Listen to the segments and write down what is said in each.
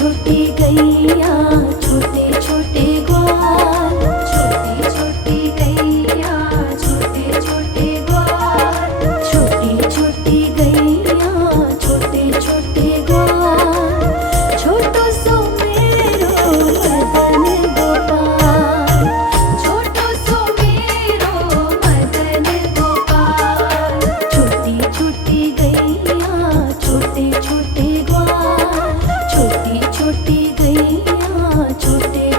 छोटी गैया छोटे छोटे ग्वाल, छोटी छोटी गैया छोटे छोटे ग्वाल, छोटी छोटी गैया छोटे छोटे ग्वाल, छोटो सो मेरो मदन गोपाल, छोटो सो मेरो मदन गोपाल, छोटी छोटी गैया छोटे छोटे ग्वाल, छोटी छोटी गैया छोटे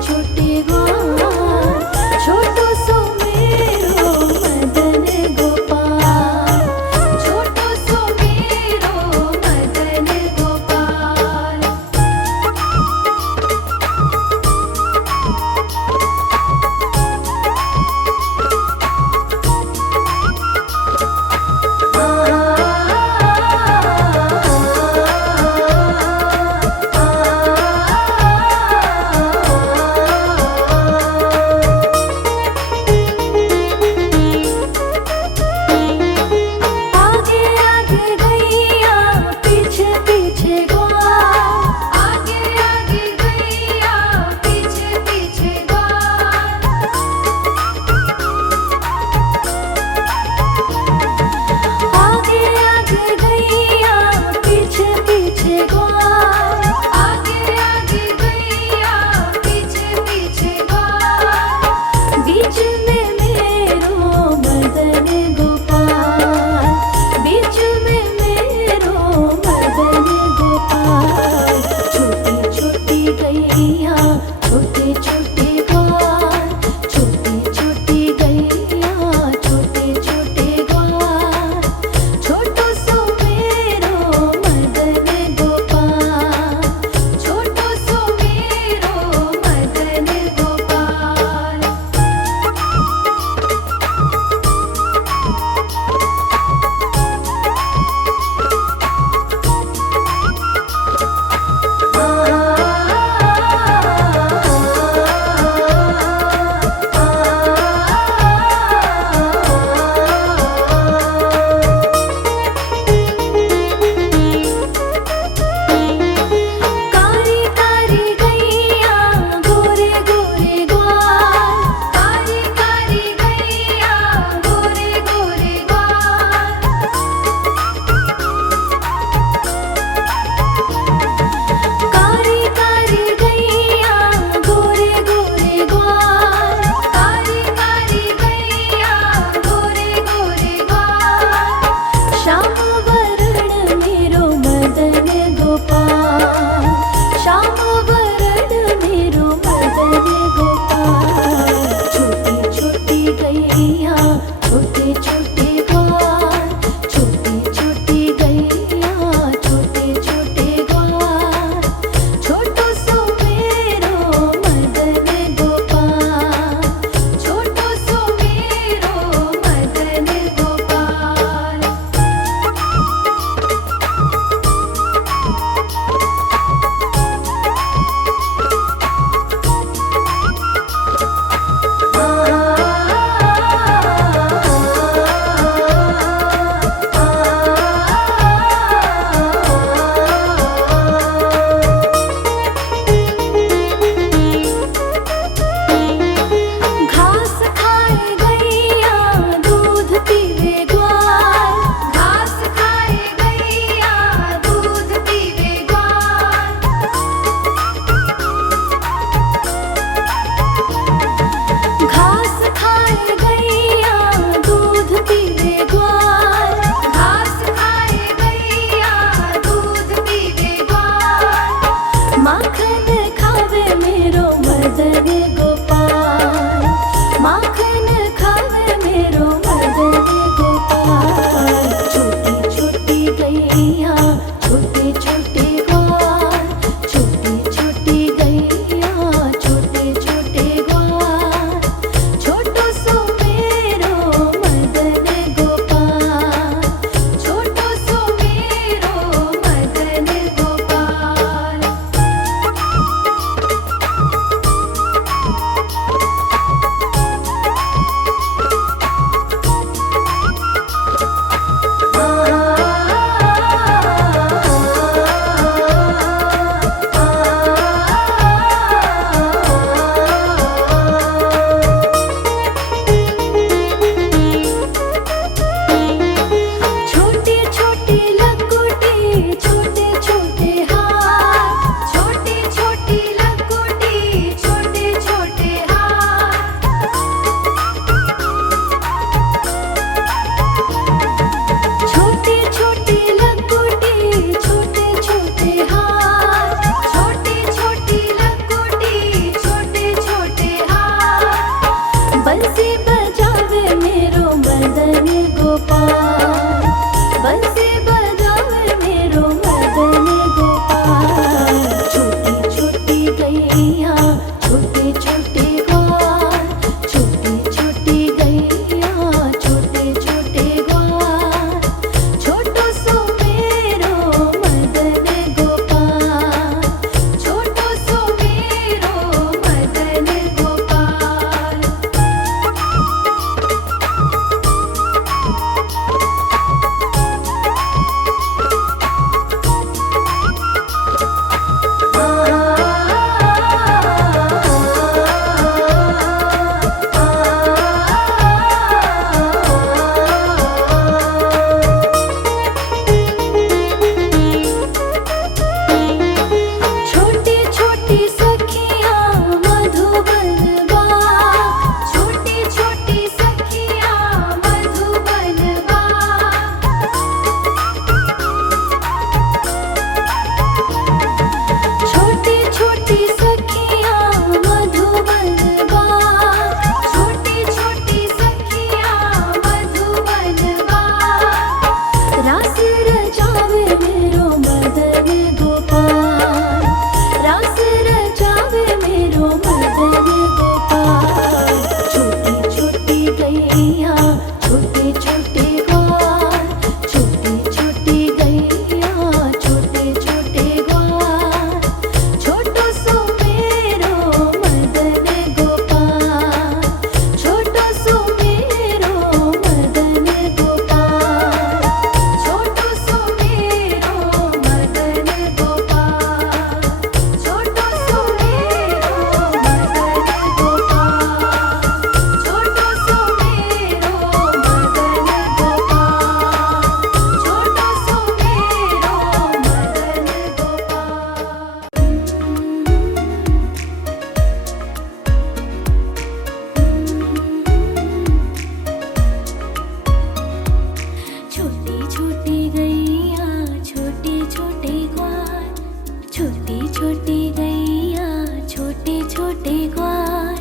छोटी छोटी गैया छोटे छोटे ग्वाल,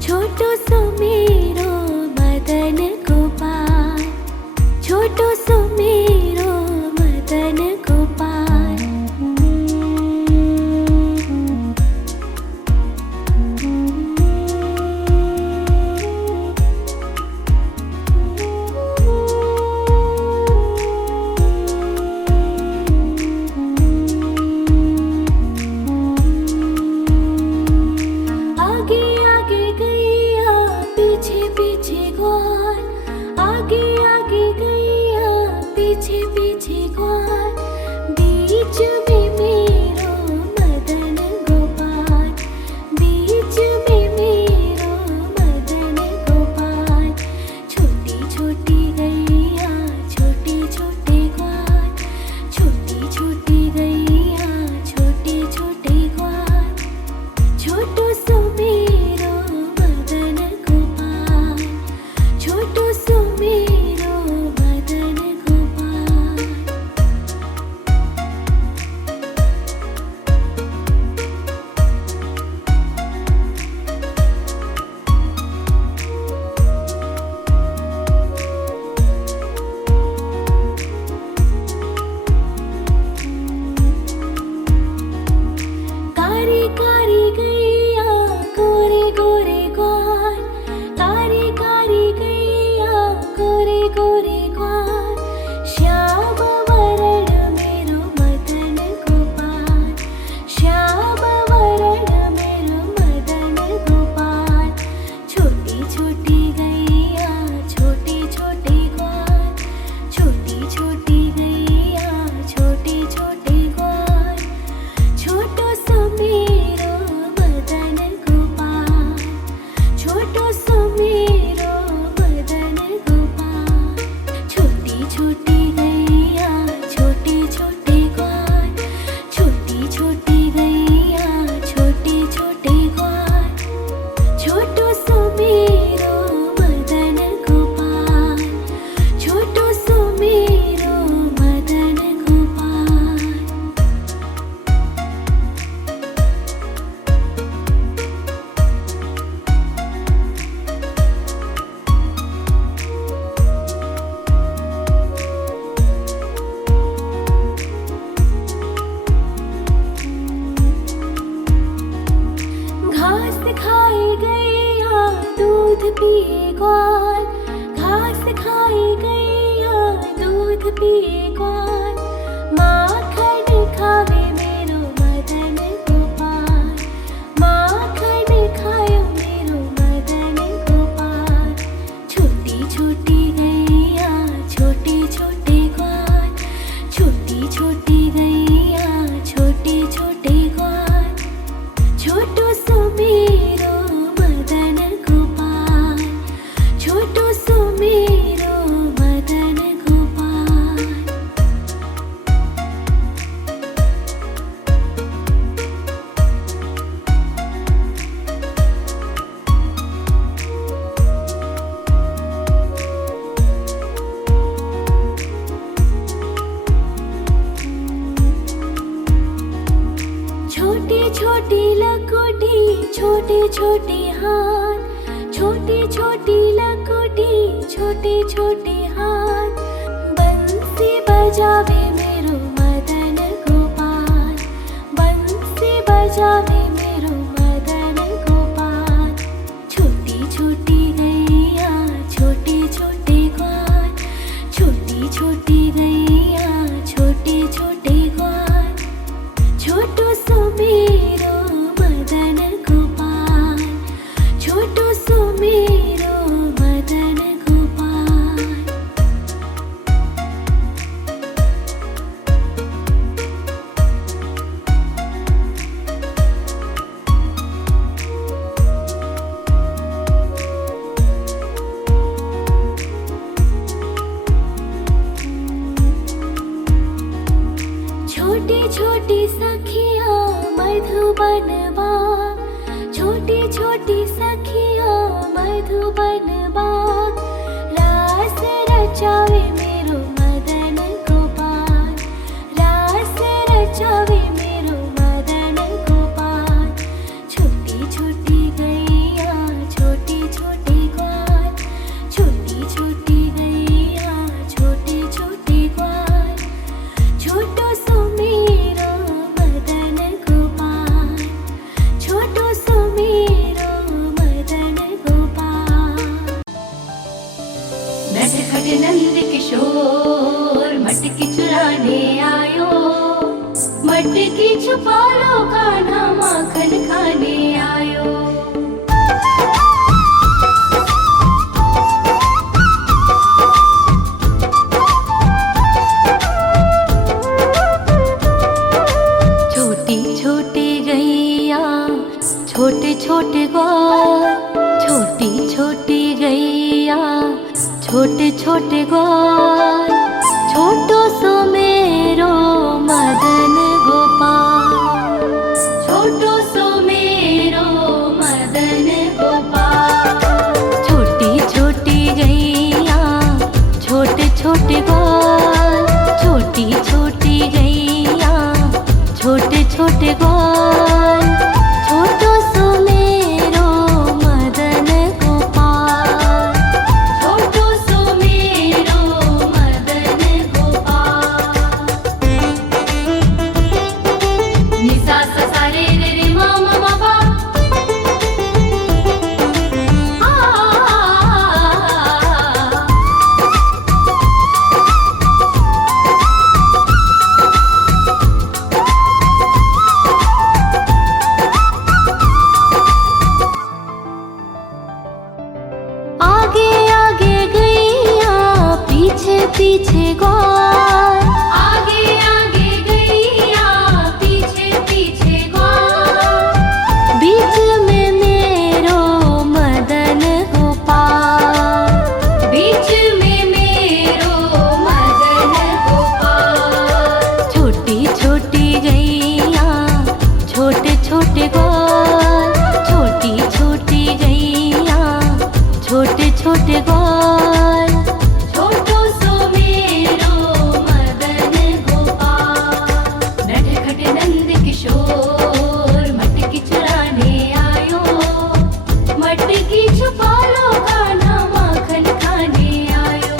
छोटो सो मेरो मदन गोपाल, छोटो सो मेरो मदन गोपाल। आगे आगे गैया पीछे पीछे ग्वाल, आगे आगे गैया पीछे पीछे ग्वाल, बीच में मेरो मदन गोपाल, बीच में मेरो मदन गोपाल। छोटी छोटी गैया छोटे छोटे ग्वाल, छोटी छोटी गैया छोटे छोटे ग्वाल, छोटो सो मेरो मदन गोपाल, छोटो सो मेरो मदन गोपाल। कारी कारी गैया गोरे गोरे ग्वाल, कारी कारी गैया गोरे गोरे ग्वाल, श्याम वरण मेरो मदन गोपाल, श्याम वरण मेरो मदन गोपाल। छोटी छोटी गैया छोटे छोटे ग्वाल, छोटी छोटी गैया छोटे छोटे ग्वाल, छोटो सो मेरो मदन गोपाल, छोटो सो मेरो मदन गोपाल। छोटी छोटी गैया छोटे छोटे ग्वाल, छोटी छोटी गैया छोटे छोटे ग्वाल, छोटो सो मेरो मदन गोपाल, छोटो सो मेरो मदन गोपाल। घास खाए गैया दूध पिए ग्वाल, घास खाए गैया दूध पिए ग्वाल, माखन खावे मेरो मदन गोपाल, माखन खायो मेरो मदन गोपाल। छोटी छोटी गैया छोटे छोटे ग्वाल, छोटी छोटी गैया छोटे छोटे ग्वाल, छोटो सो मेरो मदन गोपाल, छोटो सो मेरो मदन गोपाल। छोटी छोटी लकोटी छोटे छोटे हाथ, छोटी छोटी लकोटी छोटे छोटे हाथ, बंसी बजावे मेरो मदन गोपाल, बंसी बजावे मेरो मदन गोपाल। छोटी छोटी गैया छोटे छोटे ग्वाल, छोटी छोटी गैया छोटे छोटे ग्वाल, छोटो सो मेरो मदन गोपाल, छोटो सो मेरो मदन गोपाल। छोटी छोटी सखिया मधुबन बाग, छोटी छोटी सखिया मधुबन बाग, रास रचावे मेरो मदन गोपाल, रास रचावे मेरो छोटी छोटी गैया छोटे छोटे ग्वाल, छोटी छोटी गैया छोटे छोटे ग्वाल, छोटो सो मेरो मदन गोपाल, छोटो सो मेरो मदन गोपाल। छोटी छोटी गैया छोटे छोटे ग्वाल, छोटी छोटी गैया छोटे छोटे ग्वाल, छोटो सो मेरो मदन गोपाल, छोटो सो मेरो मदन गोपाल। नि सा सा सा रे रे रे मा मा मा पा, आगे आगे गैया पीछे पीछे ग्वाल, आगे आगे गैया पीछे पीछे ग्वाल, बीच में मेरो मदन गोपाल, बीच में मेरो मदन गोपाल। छोटी छोटी गैया छोटे छोटे ग्वाल, छोटी छोटी गैया छोटे छोटे ग्वाल, छोटो सो मेरो मदन गोपाल। नटखट नंद किशोर मटकी चुराने आयो, मटकी छुपा लो कान्हा माखन खाने आयो।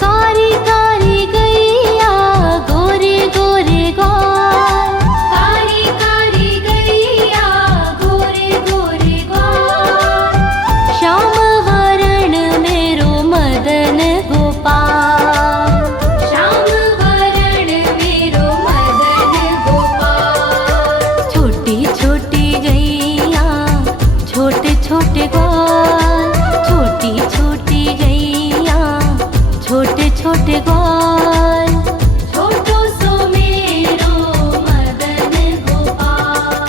कारी कारी गैया गोरे गोरे ग्वाल, कारी कारी गैया गोरे गोरे ग्वाल, श्याम वरण मेरो मदन गोपाल, श्याम वरण मेरो मदन गोपाल। छोटी छोटी गैया छोटे छोटे ग्वाल, छोटी छोटी गैया छोटे छोटे ग्वाल, छोटो सो मेरो मदन गोपाल।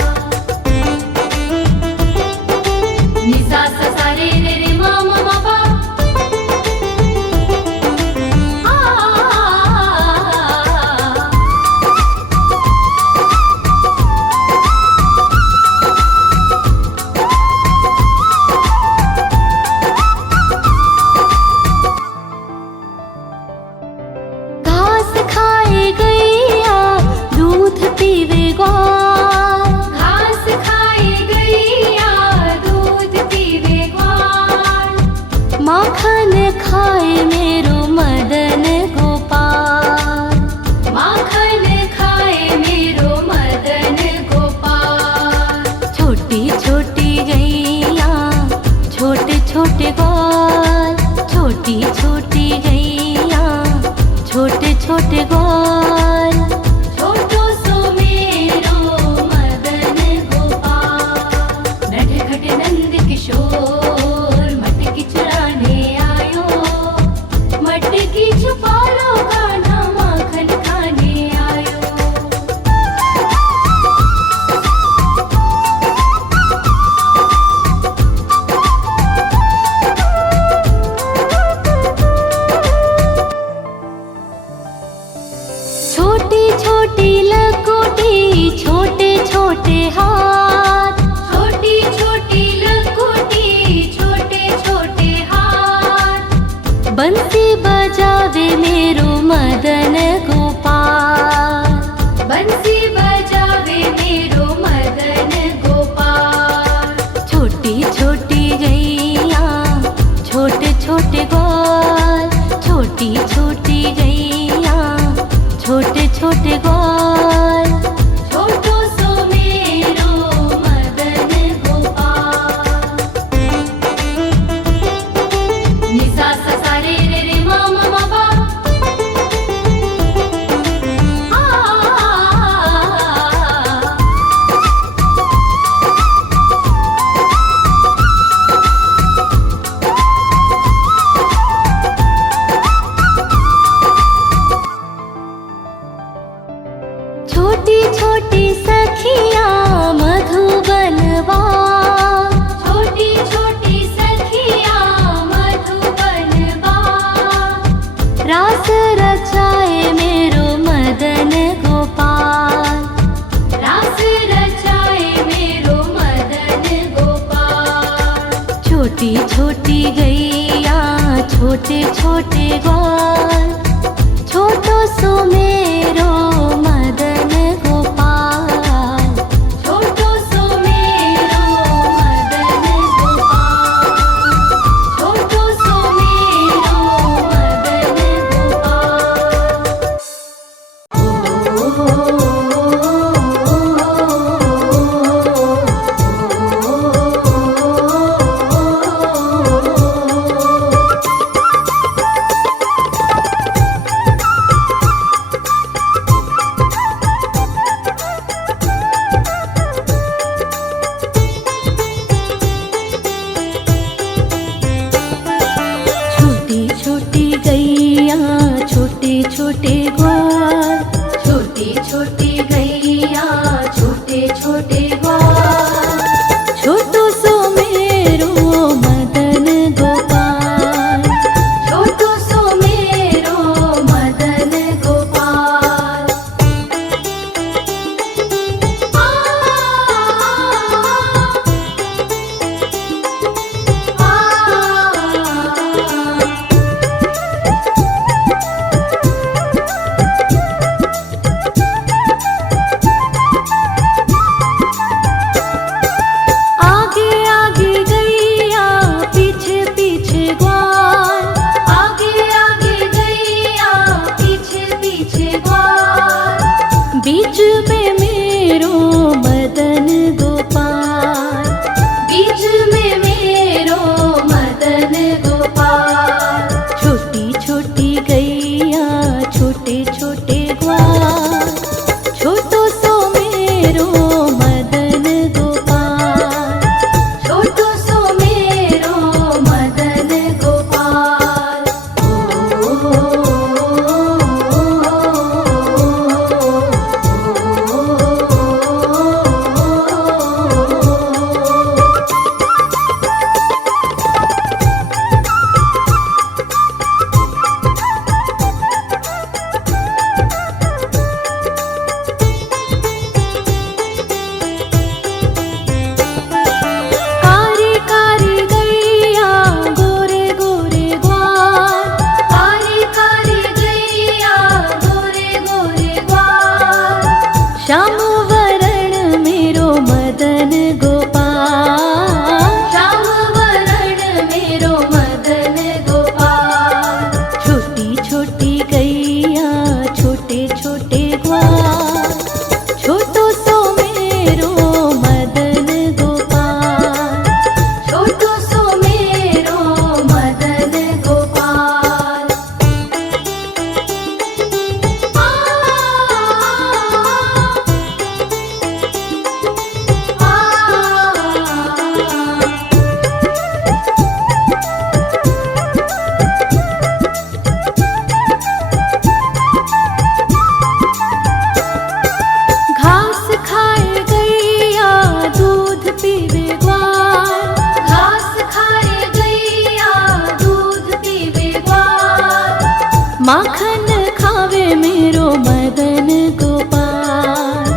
नि सा सा सा रे रे रे मा मा मा पा, घास खाए गैया दूध पीवे ग्वाल, घास खाए गैया दूध पीवे ग्वाल, माखन खाए मेरो मदन गोपाल, माखन खाए मेरो मदन गोपाल। छोटी छोटी गैया छोटे छोटे ग्वाल, छोटी छोटी गैया छोटे छोटे ग्वाल, छोटो सो मेरो मदन गोपाल। नटखट नंद किशोर मटकी चुराने आयो, मटकी छुपा लो कान्हा माखन खाने आयो। छोटी छोटी लकोटी छोटे छोटे हाथ, छोटी छोटी लकोटी छोटे छोटे हाथ, बंसी बजावे मेरो मदन गोपाल, बंसी बजावे मेरो मदन गोपाल। छोटी छोटी गैया छोटे छोटे ग्वाल, छोटी छोटी गैया छोटे छोटे ग्वाल, छोटो सो मेरो मदन गोपाल। नि सा सा सा रे रे रे मा मा मा पा, छोटी छोटी गैया छोटे छोटे ग्वाल, छोटो सो मेरो मदन गोपाल, छोटो सो मेरो मदन गोपाल, छोटो सो मेरो मदन गोपाल। छोटी गैया छोटे छोटे ग्वाल, छोटी छोटी गैया छोटे छोटे ग्वाल, छोटो सो मेरो मदन गोपाल, छोटो सो मेरो मदन गोपाल। बीच में मेरो मदन गोपाल, बीच में मेरो मदन गोपाल, छोटी छोटी गैया छोटे छोटे ग्वाल, छोटो सो मेरो मदन गोपाल, छोटो सो मेरो मदन गोपाल। श्याम वरण मेरो मदन गोपाल, श्याम वरण मेरो मदन गोपाल, छोटी छोटी गैया छोटे छोटे ग्वाल, छोटो सो मेरो मदन गोपाल, छोटो सो मेरो मदन गोपाल। घास खाए गैया दूध पीवे ग्वाल, घास खाए गैया दूध पीवे ग्वाल, माखन खावे मेरो मदन गोपाल,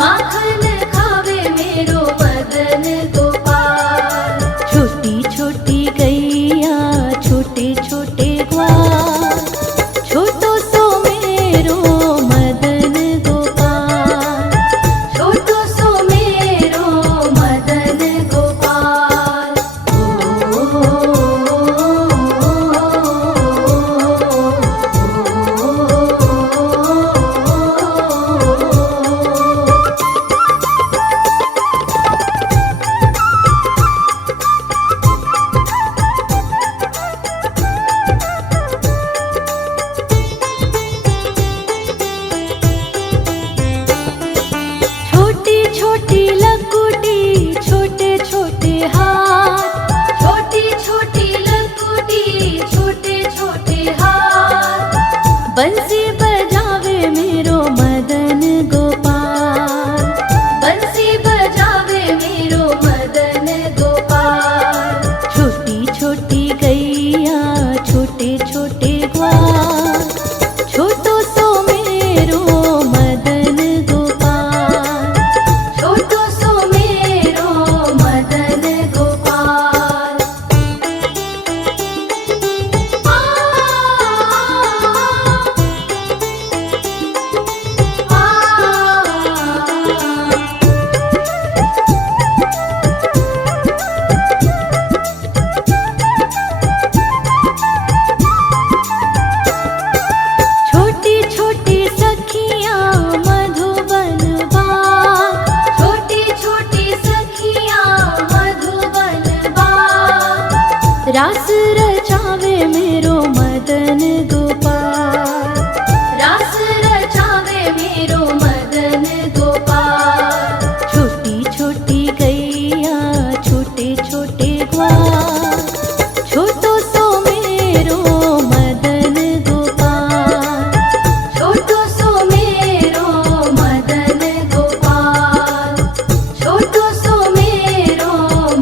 माखन खावे मेरो मदन गोपाल, छोटी छोटी गैया छोटे छोटे ग्वाल, छोटो सो मेरो मदन गोपाल, छोटो सो मेरो मदन गोपाल। छोटी छोटी लकुटी छोटे छोटे हाथ, छोटी छोटी लकुटी छोटे छोटे हाथ, बंसी बजावे मेरो मदन गोपाल, बंसी बजावे मेरो मदन गोपाल, छोटी छोटी गैया छोटे छोटे ग्वाल, छोटो सो मेरो मदन गोपाल, छोटो सो मेरो मदन गोपाल। रास रचावे मेरो मदन गोपाल, रास रचावे मेरो मदन गोपाल। छोटी छोटी गैया छोटे छोटे ग्वाल, छोटो सो मेरो मदन गोपाल, छोटो सो मेरो मदन गोपाल, छोटो सो मेरो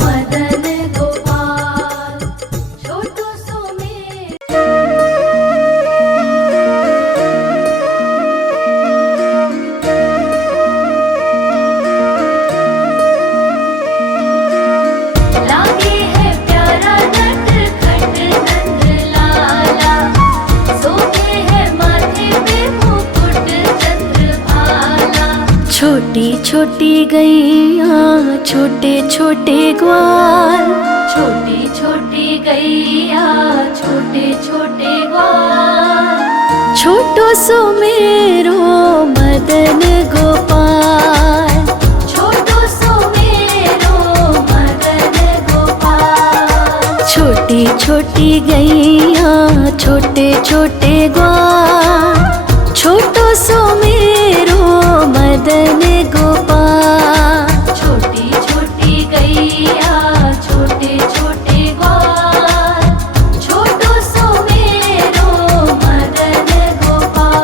मदन गोपाल, छोटो सो मेरो। लागे है प्यारा नटखट नंद लाला, सोते है माथे पे मुकुट चंद्रभाला। छोटी छोटी गैया छोटे छोटे ग्वाल, छोटी छोटी गैया छोटे छोटे ग्वाल, छोटो सो मेरो मदन गोपाल, छोटो सो मेरो मदन गोपाल। छोटी छोटी गैया छोटे छोटे ग्वाल, छोटो सो मेरो मदन गोपाल, छोटी छोटी गैया छोटे छोटे ग्वाल, छोटो सो मेरो मदन गोपाल।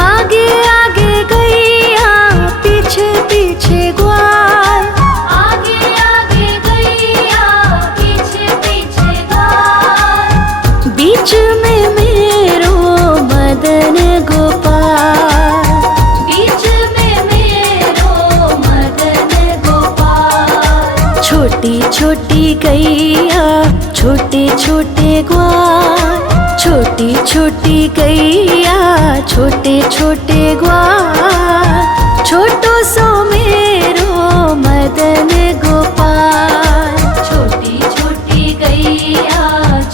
आगे आगे गैया पीछे पीछे ग्वाल, आगे आगे गैया पीछे पीछे ग्वाल, बीच में मेरो मदन गोपाल, बीच में मेरो मदन गोपाल। छोटी छोटी गैया छोटे छोटे ग्वाल, छोटी छोटी गैया छोटे छोटे ग्वाल, छोटो सो मेरो मदन गोपाल, छोटी छोटी गैया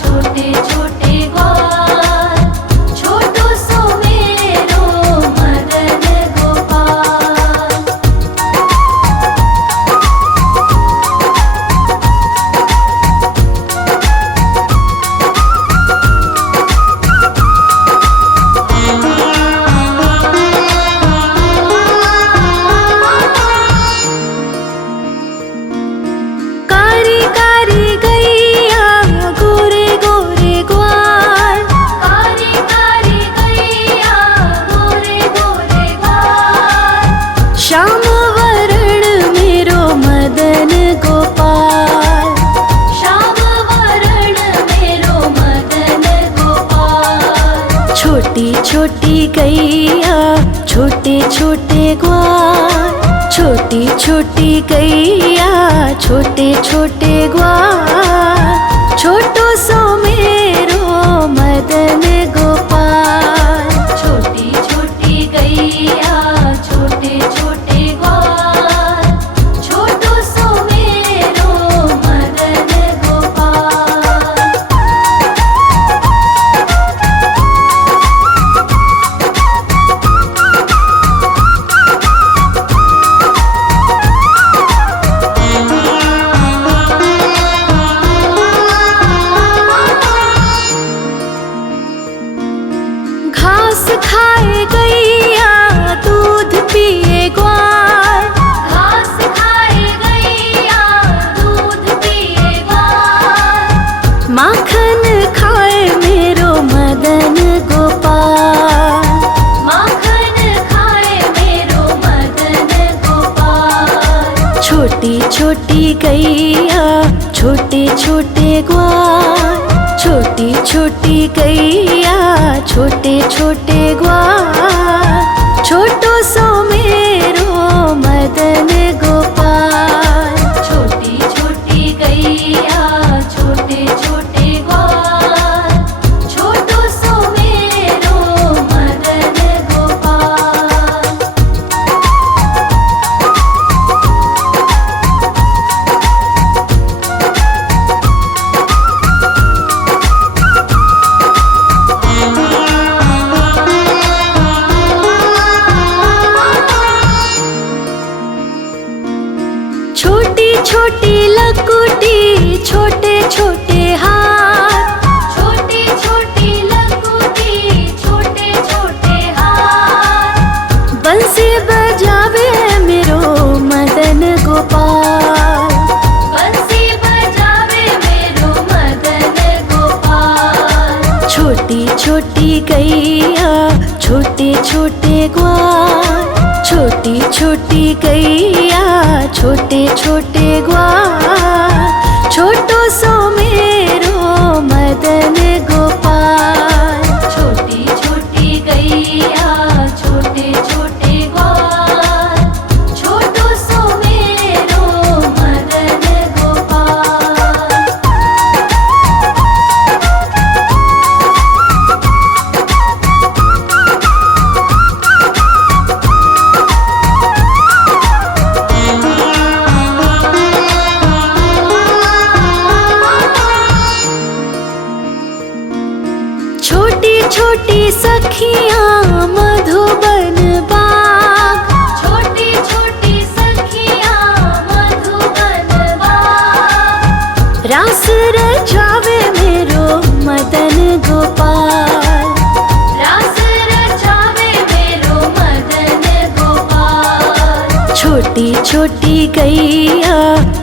छोटे छोटे ग्वाल, छोटो सो मेरो मदन गोपाल। कारी कारी गैया गोरे गोरे ग्वाल, कारी कारी गैया गोरे गोरे ग्वाल, श्याम वरण मेरो मदन गोपाल, श्याम वरण मेरो मदन गोपाल। छोटी छोटी गैया छोटे छोटे ग्वाल, छोटी छोटी गैया छोटे छोटे ग्वाल, छोटो सो मेरो मदन गोपाल, छोटी छोटी गैया छोटे छोटे ग्वाल, छोटो सो मेरो मदन गोपाल। घास खाए गैया दूध पिए ग्वाल, घास खाए गैया दूध पिए ग्वाल, माखन खाए मेरो मदन गोपाल, माखन खाए मेरो मदन गोपाल। छोटी छोटी गैया छोटे छोटे ग्वाल, छोटी छोटी गैया छोटे छोटे ग्वाल, छोटो सो मेरो मदन गोपाल, छोटी छोटी गैया छोटे छोटे ग्वाल, छोटो सो मेरो मदन गोपाल। छोटे छोटे हाथ, छोटी छोटी लघुटी, छोटे छोटे हाथ। बंसी बजावे मेरो मदन गोपाल, बंसी बजावे मेरो मदन गोपाल। छोटी छोटी गैया छोटे छोटे ग्वाल, छोटी छोटी गैया छोटे छोटे ग्वाल। छोटो सो मेरो मदन गोपाल, छोटी छोटी गैया छोटे छोटे ग्वाल। छोटो सो मेरो मदन गोपाल। छोटी छोटी सखियाँ मधुबन बाग, छोटी छोटी सखियाँ मधुबन बाग। रास रचावे मेरो मदन गोपाल, रास रचावे मेरो मदन गोपाल। छोटी छोटी गैया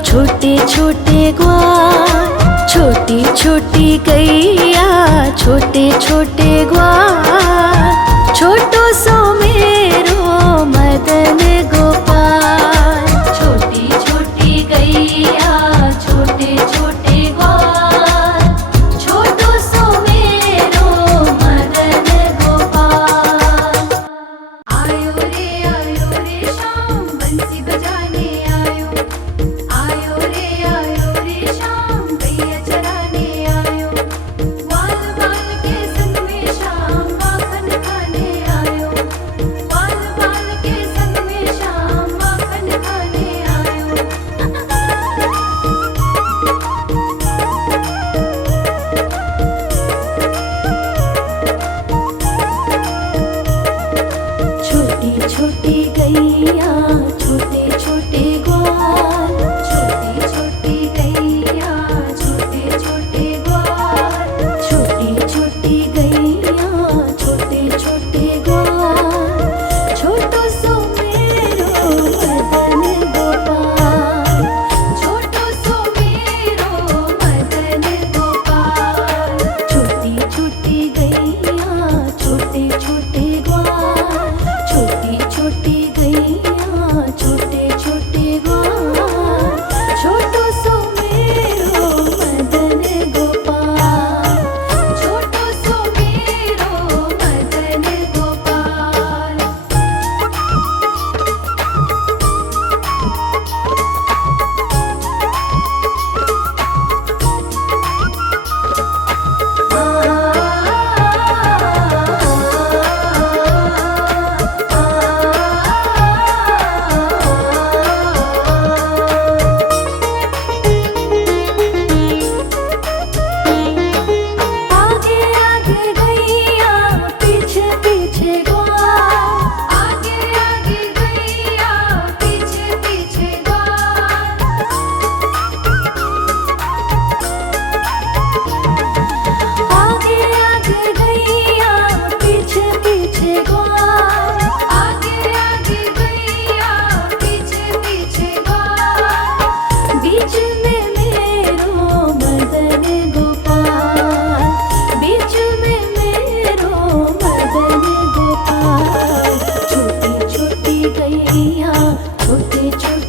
छोटे छोटे ग्वाल, छोटी छोटी गैया छोटे छोटे ग्वाल। छोटो सो मेरो मदन गोपाल, छोटी छोटी गैया छोटे छोटे ग्वाल। छोटो सो मेरो मदन गोपाल। आयो रे शाम बंसी बजाने आयो। आयो रे शाम गैया चराने आयो। ग्वाल बाल के संग में शाम माखन खाने आयो। ग्वाल बाल के संग में शाम माखन खाने आयो। छोटी छोटी गैया छोटे छोटे ग्वाल, छोटी छोटी गैया छोटे छोटे ग्वाल। छोटी छोटी गैया छोटे छोटे ग्वाल। छोटो सो मेरो मदन गोपाल, छोटो सो मेरो मदन गोपाल। छोटी छोटी गैया छोटे छोटे ग्वाल, छोटी छोटी गैया छोटे छोटे ग्वाल। छोटो सो मेरो मदन गोपाल, छोटो सो मेरो मदन गोपाल। आगे आगे गैया पीछे पीछे ग्वाल, आगे आगे गैया पीछे पीछे ग्वाल। आगे आगे गैया पीछे पीछे ग्वाल। आगे आगे गैया पीछे पीछे ग्वाल। बीच में मेरो मदन गोपाल, बीच में मेरो मदन गोपाल। छोटी छोटी गैया छोटे छोटे